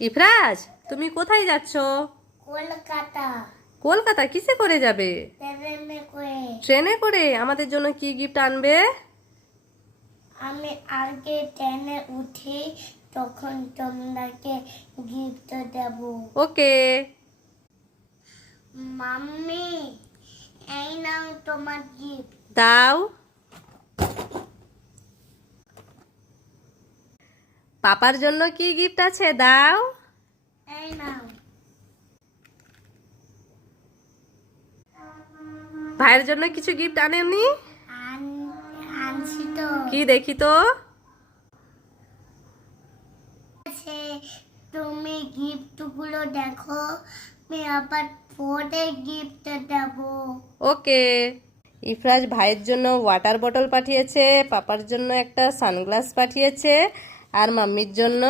ইফরাজ, তুমি কোথায় যাচ্ছ? কলকাতা। কলকাতা কিসে করে যাবে? ট্রেনে করে। ট্রেনে করে? আমাদের জন্য কি গিফট আনবে? আমি আগে ট্রেনে উঠি, তখন তোমাকে গিফট দেব। ওকে। মাম্মি, এই নাও তোমার গিফট। দাও। পাপার জন্য কি গিফট আছে? দাও। এই নাও। ভাইয়ের জন্য কিছু গিফট আনেনি? আনছি তো। কি দেখি তো। তুমি গিফট গুলো দেখো, আমি আবার পরে গিফট দেব। ওকে। ইফরাজ ভাইয়ের জন্য ওয়াটার বটল পাঠিয়েছে, পাপার জন্য একটা সানগ্লাস পাঠিয়েছে, আর মাম্মির জন্য